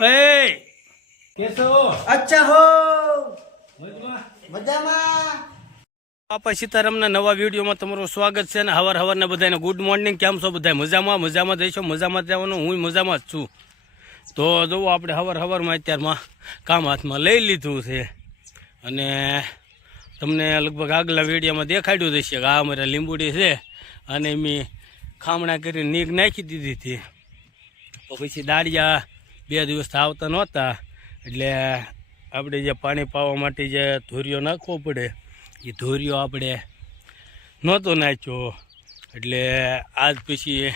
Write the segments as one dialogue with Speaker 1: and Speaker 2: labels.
Speaker 1: એ
Speaker 2: કેસો?
Speaker 3: અચ્છા હો.
Speaker 2: મજમાં?
Speaker 3: મજામાં.
Speaker 1: બાપા સીતારામના નવા વિડીયોમાં તમારું સ્વાગત છે ને હવાર હવારના બધાને ગુડ મોર્નિંગ કેમ છો બધા મજામાં? મજામાં જઈશો? મજામાં જવાનું હું મજામાં જ છું. તો જોવો આપણે હવાર હવારમાં અત્યારમાં કામ હાથમાં લઈ લીધું છે. અને તમને લગભગ આગલા વિડીયોમાં દેખાડ્યું જશે કે આ અમારે લીંબુડી છે. અને મેં ખામણા કરી નીક નાખી દીધી હતી. તો પછી દાળિયા બે દિવસ આવતા નહોતા. એટલે આપણે જે પાણી પાવા માટે જે ધોરિયો નાખવો પડે, એ ધોરીઓ આપણે નહોતો નાખ્યો. એટલે આજ પછી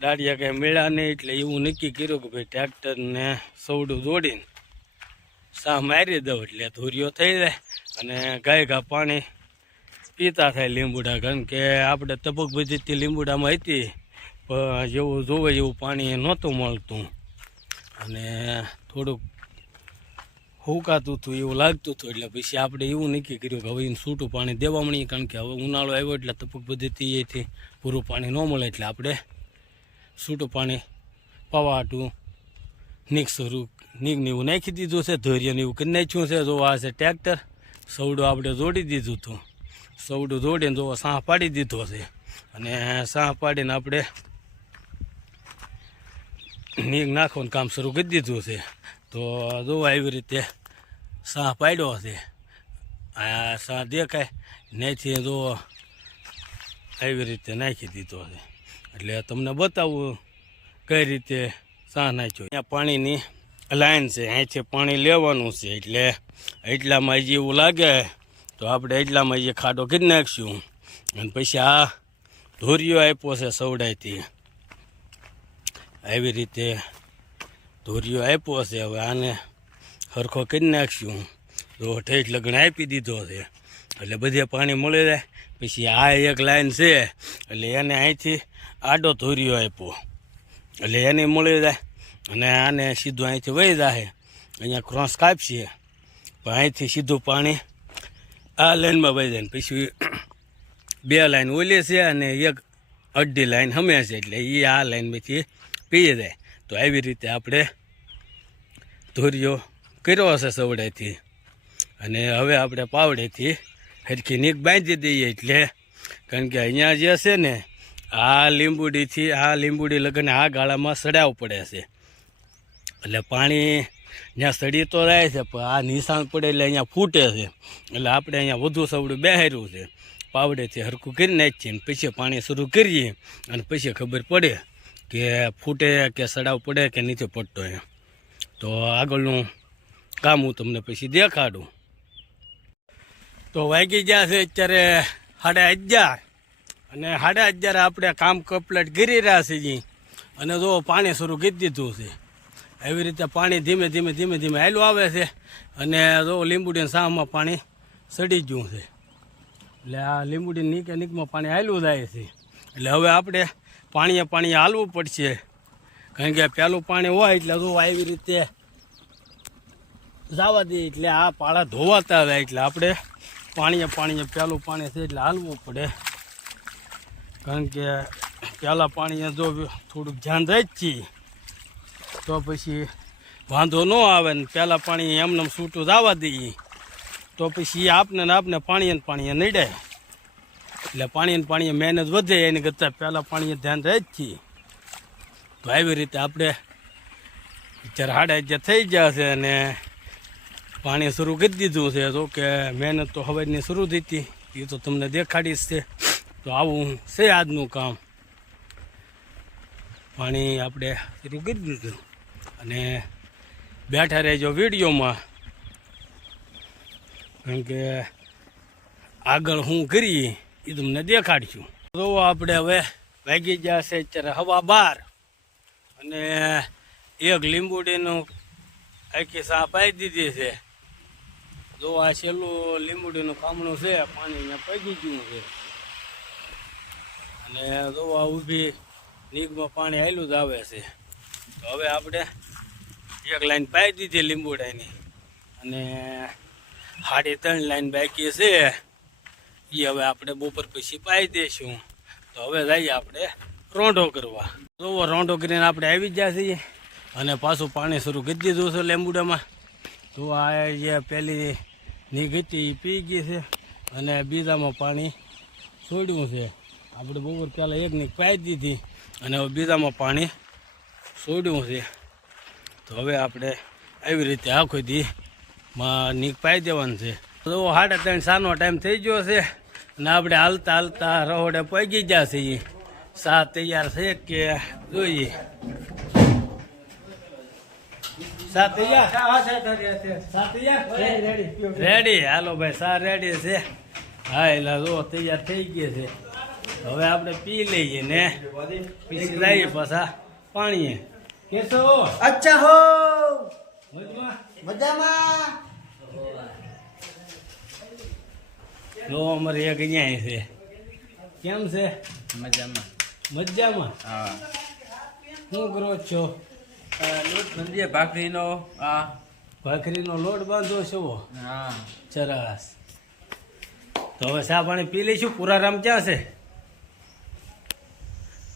Speaker 1: દાળિયા કંઈ મેળા નહીં, એટલે એવું નક્કી કર્યું કે ભાઈ ટ્રેક્ટરને સવડું જોડીને સા મારી દઉં. એટલે ધોરીઓ થઈ જાય અને ગાય ઘા પાણી પીતા થાય લીંબુડા. કારણ કે આપણે તબક પદ્ધતિ લીંબુડામાં હતી. જેવું જોવે જેવું પાણી નહોતું મળતું. અને થોડુંક હુકાતું હતું, એવું લાગતું હતું. એટલે પછી આપણે એવું નક્કી કર્યું કે હવે એને છૂટું પાણી દેવા મળીએ, કારણ કે હવે ઉનાળો આવ્યો એટલે ટપક પદ્ધતિ એથી પૂરું પાણી ન મળે. એટલે આપણે છૂટું પાણી પવાટું નીક શરૂ નીકને એવું નાખી દીધું છે, ધૈર્યને એવું કરી નાખ્યું છે. જો આ છે ટ્રેક્ટર, સવડું આપણે જોડી દીધું હતું. સવડું જોડીને જો સાહ પાડી દીધો છે. અને સાહ પાડીને આપણે નીક નાખવાનું કામ શરૂ કરી દીધું છે. તો જો આવી રીતે સાહ પાડ્યો છે. આ સાહ દેખાય નહીંથી જો આવી રીતે નાખી દીધો છે. એટલે તમને બતાવું કઈ રીતે સાહ નાખ્યો. અહીંયા પાણીની લાઈન છે, અહીંથી પાણી લેવાનું છે. એટલે એટલામાં હજી એવું લાગે તો આપણે એટલામાં જે ખાડો કરી નાખીશું. અને પછી આ ધોરિયો આપ્યો છે સવડાઈથી આવી રીતે ધોરિયો આપ્યો છે હવે આને સરખો કરી નાખશું. તો ઠેઠ લગ્ન આપી દીધો છે, એટલે બધે પાણી મળી જાય પછી આ એક લાઈન છે, એટલે એને અહીંથી આડો ધોરિયો આપ્યો. એટલે એને મળી જાય અને આને સીધું અહીંથી વહી જાય અહીંયા ક્રોસ કાપશે. પણ અહીંથી સીધું પાણી આ લાઈનમાં વહી જાય. પછી બે લાઈન ઓલી છે અને એક અડધી લાઈન હમે છે. એટલે એ આ લાઈનમાંથી પી જાય તો આવી રીતે આપણે ધોરિયો કર્યો હશે સવડેથી અને હવે આપણે પાવડેથી હરખી નીક બાંધી દઈએ એટલે કારણ કે અહીંયા જે છે ને, આ લીંબુડીથી, આ લીંબુડી લગન આ ગાળામાં સડાવ પડે છે. એટલે પાણી ત્યાં સડી તો રહે છે, પણ આ નિશાન પડે એટલે અહીંયા ફૂટે છે. એટલે આપણે અહીંયા વધુ સવડું બેહાર્યું છે. પાવડેથી હરખું કરી નાખીએ પછી પાણી શરૂ કરીએ અને પછી ખબર પડે કે ફૂટે કે સડાવ પડે કે નીચે પડતો એમ તો આગળનું કામ હું તમને પછી દેખાડું. તો વાગી ગયા છે અત્યારે સાડા અગિયાર. અને સાડા અગિયાર આપણે કામ કમ્પ્લીટ કરી રહ્યા છીએ અને જો પાણી શરૂ કરી દીધું છે. એવી રીતે પાણી ધીમે ધીમે ધીમે ધીમે હાલું આવે છે. અને જો લીંબુડી સામાં પાણી સડી ગયું છે. એટલે આ લીંબુડી નીકે નીકમાં પાણી હાલ્યું જાય છે. એટલે હવે આપણે પાણીએ પાણી હાલવું પડશે. કારણ કે પહેલું પાણી હોય એટલે જો આવી રીતે જવા દે એટલે આ પાળા ધોવાતા આવે એટલે આપણે પાણીએ પાણીએ પહેલું પાણી છે એટલે હાલવું પડે. કારણ કે પહેલાં પાણીએ જો થોડુંક ધ્યાન રાખીએ, તો પછી વાંધો ન આવે ને પહેલાં પાણી એમને છૂટું જવા દઈએ. તો પછી આપને ને આપને પાણીએ ને પાણીએ નડે. એટલે પાણી ને પાણીએ મહેનત વધે, એની કરતાં પહેલાં પાણીએ ધ્યાન રહે છે તો આવી રીતે આપણે અત્યારે જે થઈ ગયા છે અને પાણી શરૂ કરી દીધું છે. તો કે મહેનત તો હવારની શરૂ થઈ એ તો તમને દેખાડીશ છે. તો આવું છે આજનું કામ. પાણી આપણે શરૂ કરી દીધું. અને બેઠા રહેજો વિડીયોમાં. કારણ કે આગળ હું કરી એ તમને દેખાડશું. તો આપણે હવે વાગી છે અત્યારે હવા બાર. અને એક લીંબુડીનું આખી સા આવી દીધી છે. જો આ છેલ્લું લીંબુડીનું કામણું છે, પાણી અહીંયા પગી ગયું છે. અને જો આ ઊભી નીગમાં પાણી આવેલું જ આવે છે. તો હવે આપણે એક લાઈન પાઈ દીધી લીંબુડાની અને સાડી ત્રણ લાઈન બાકી છે. એ હવે આપણે બપોર પછી પાઈ દઈશું તો હવે જઈએ આપણે રોંઢો કરવા. તો રોંઢો કરીને આપણે આવી ગયા છીએ અને પાછું પાણી શરૂ કરી દીધું છે લેંબુડામાં. તો આ જે પહેલી ની ગતી એ પી ગઈ છે અને બીજામાં પાણી છોડ્યું છે. આપણે બપોર પહેલાં એક નીક પાઈ દીધી અને હવે બીજામાં પાણી છોડ્યું છે. તો હવે આપણે આવી રીતે આખો દી માં નીક પાઈ દેવાનું છે. તો સાડા ત્રણ સાનો ટાઈમ થઈ ગયો છે. અને આપણે હાલતા હાલતા રહોડે પગી ગયા છીએ. સા તૈયાર છે કે જોઈએ. રેડી હાલો ભાઈ સા રેડી છે. હા એટલે જો તૈયાર થઈ ગયા છે. હવે આપણે પી લઈએ ને. પછી લઈએ પાછા પાણીએ. કેસો?
Speaker 3: અચ્છા હો.
Speaker 1: મજમાં?
Speaker 3: મજામાં.
Speaker 1: જો અમારે એક અહીંયા છે. કેમ છે?
Speaker 2: મજામાં.
Speaker 1: મજામાં?
Speaker 2: હા.
Speaker 1: શું કરો છો?
Speaker 2: લોટ બંધીએ ભાખરીનો આ.
Speaker 1: ભાખરીનો લોટ બાંધો છો
Speaker 2: હા.
Speaker 1: સરસ. તો હવે સા પાણી પી લઈશું. પુરારામ ક્યાં છે?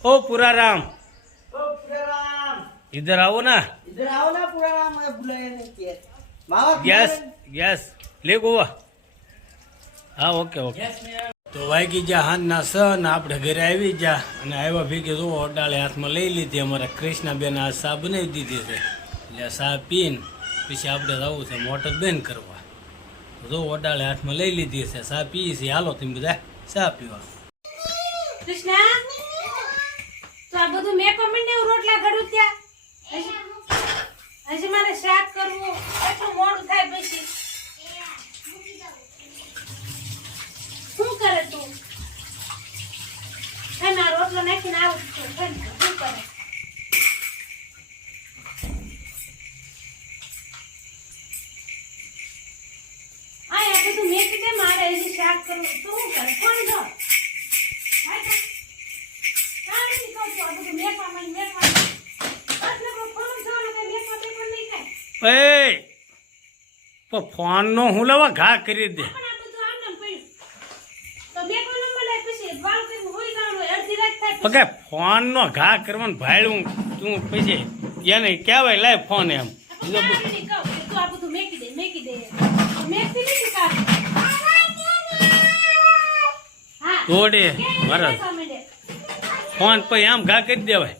Speaker 1: ઓ પુરારામ. ઇધર આવો ના.
Speaker 3: ઇધર આવો ના પુરારામ
Speaker 1: ગેસ ગેસ. લે ગોવા. હા ઓકે ઓકે. તો વાગી જા હાનના સ ને આપણે ઘરે આવી જા અને આવ્યા ભેગી જો અડાળે હાથમાં લઈ લીધી. અમારા કૃષ્ણાબેન આ સા બનાવી દીધી છે. એટલે સા પીને પછી આપણે જવું છે મોટર બેન કરવા. તો જો અડાળે હાથમાં લઈ લીધી છે સા પી છે. હાલો તમે બધા સા પીવા.
Speaker 4: કૃષ્ણા તો આ બધું મેં એવું રોટલા ઘડું ત્યાં. હજી હજી મારે શાક કરવું એટલું મોડું થાય પછી. શું કરે તું? હે ના રોટલો નાખીને આવું છું. હે ને, શું કરે? આ આ બધું મેં કીધે મારે એની શાક કરવું તું શું કરે? કોણ જો બધું મેકવા મેકવા ને ફોન
Speaker 1: ફોનનો હું લેવા ઘા કરી દે
Speaker 4: પણ આ બધું આમ તેમ પડ્યું. તો મેકવાનું મળે પછી વાળ કરીને હોઈ જવાનું હોય, થાય
Speaker 1: ફોનનો ઘા કરવાનું ભાડું તું પછી એને કહેવાય લાય ફોન એમ.
Speaker 4: તોડે
Speaker 1: મારા ફોન પછી આમ ઘા કરી દેવાય.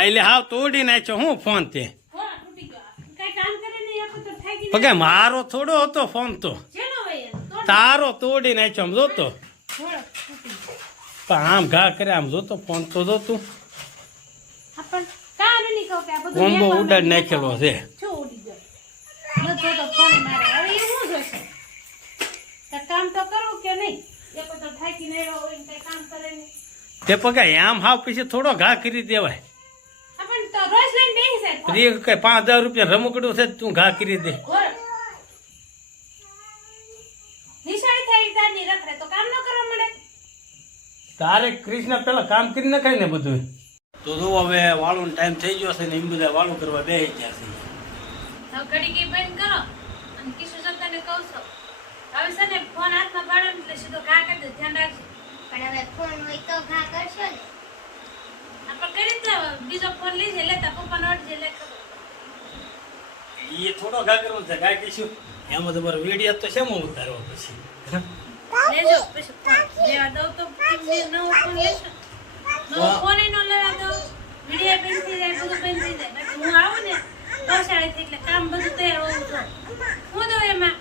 Speaker 1: એટલે હાવ તોડી નાખ્યો હું ફોન તે
Speaker 4: ફોન તૂટી ગયો. કાંઈ કામ કરે નહીં,
Speaker 1: કે મારો થોડો હતો ફોન તો. તારો તોડી નાખ્યો આમ જોતો. પણ આમ ઘા કરે આમ જોતો ફોન તો જોતું. કોમ્બો ઉડાડ નાખેલો છે.
Speaker 4: તો ફોન મારે. હવે એ શું જોશે? કાંઈ કામ તો કરવું કે નહીં? તો થાકીને આવ્યો હોય કામ કરે નહીં.
Speaker 1: તે પગાય આમ હાવ પછી થોડો ઘા કરી દેવાય. પાંચ હજાર રૂપિયા રમકડું છે તું ઘા કરી દે
Speaker 4: ઘોર. નિશાળી થાય તારની રખડે તો કામ ન કરવા મળે
Speaker 1: તારે કૃષ્ણ પેલા કામ કરી નખાય ને બધું. તો જો હવે વાળું ટાઈમ થઈ ગયો છે ને એમ બધા વાળું કરવા બે ગયા છે.
Speaker 4: હવે ઘડી કી બંધ કરો અને કિશોર સંતાને કહું છો. હવે છે ને ફોન હાથમાં પાડો એટલે સીધો ઘા કરી દે ધ્યાન રાખજો.
Speaker 5: પણ હવે ફોન હોય તો ઘા કરશો ને.
Speaker 4: આપણે કરી જ દેવા. બીજો ફોન લીજે લેતા પપ્પાનો અડજે લે ખબર.
Speaker 1: એ થોડો ઘા કરવો છે. ઘા કીશું. એમાં તમારો વીડિયો તો શેમાં ઉતારવો પછી?
Speaker 4: લેજો. પછી લેવા દઉં તો તમને નવો ફોન લેશો. નવો ફોન ય લેવા દઉં. વીડિયો બંધ થઈ જાય બધું બંધ થઈ જાય. બાકી હું આવું ને ગૌશાળાથી એટલે કામ બધું તૈયાર હોવું જોઈએ. હું દઉં એમાં?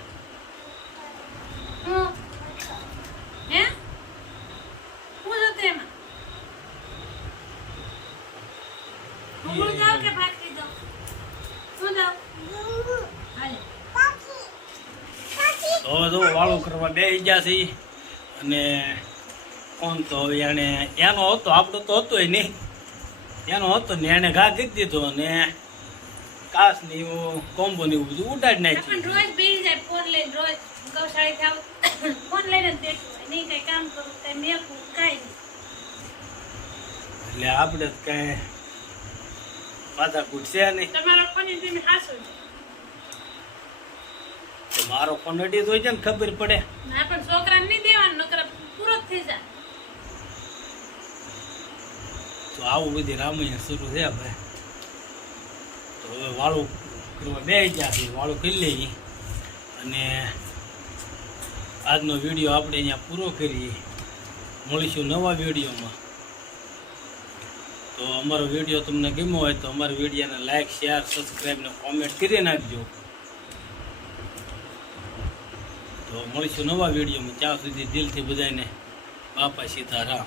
Speaker 4: હું? હે? હું દઉં એમાં હું દઉં કે ભાખરી દઉં? હું દઉં? હાલે.
Speaker 1: હવે જો વાળું કરવા બે ગયા છે ઈ. અને ફોન તો હવે એને હતો આપણો તો હતો નહીં. એનો હતો ને એને ઘા કરી દીધો ને કાસ ને એવું કોમ્બો ને એવું બધું ઉડાડી નાખ્યું.
Speaker 4: રોજ બેસી જાય ફોન લઈને રોજ ગૌશાળી આવું ફોન લઈને બેઠું હોય. નહીં કઈ કામ કરું કઈ મેકું કાંઈ
Speaker 1: એટલે આપણે કઈ પાછા કૂટશે નહીં.
Speaker 4: તમારા ફોન હાસો
Speaker 1: મારો તો હોય છે ને ખબર પડે.
Speaker 4: ના પણ છોકરાને નહીં દેવાનું નકર પૂરો જ થઈ જાય.
Speaker 1: તો આવું બધી રામાયણ શરૂ છે ભાઈ. તો હવે વાળું કરવા બે ગયા છે વાળું કરી લઈએ. અને આજનો વીડિયો આપણે અહીંયા પૂરો કરીએ. મળીશું નવા વિડીયોમાં. તો અમારો વીડિયો તમને ગમ્યો હોય તો અમારા વિડીયોને લાઈક શેર સબસ્ક્રાઈબ ને કોમેન્ટ કરી નાખજો. તો મળીશું નવા વિડીયોમાં. ત્યાં સુધી દિલથી બધાને બાપા સીતારામ.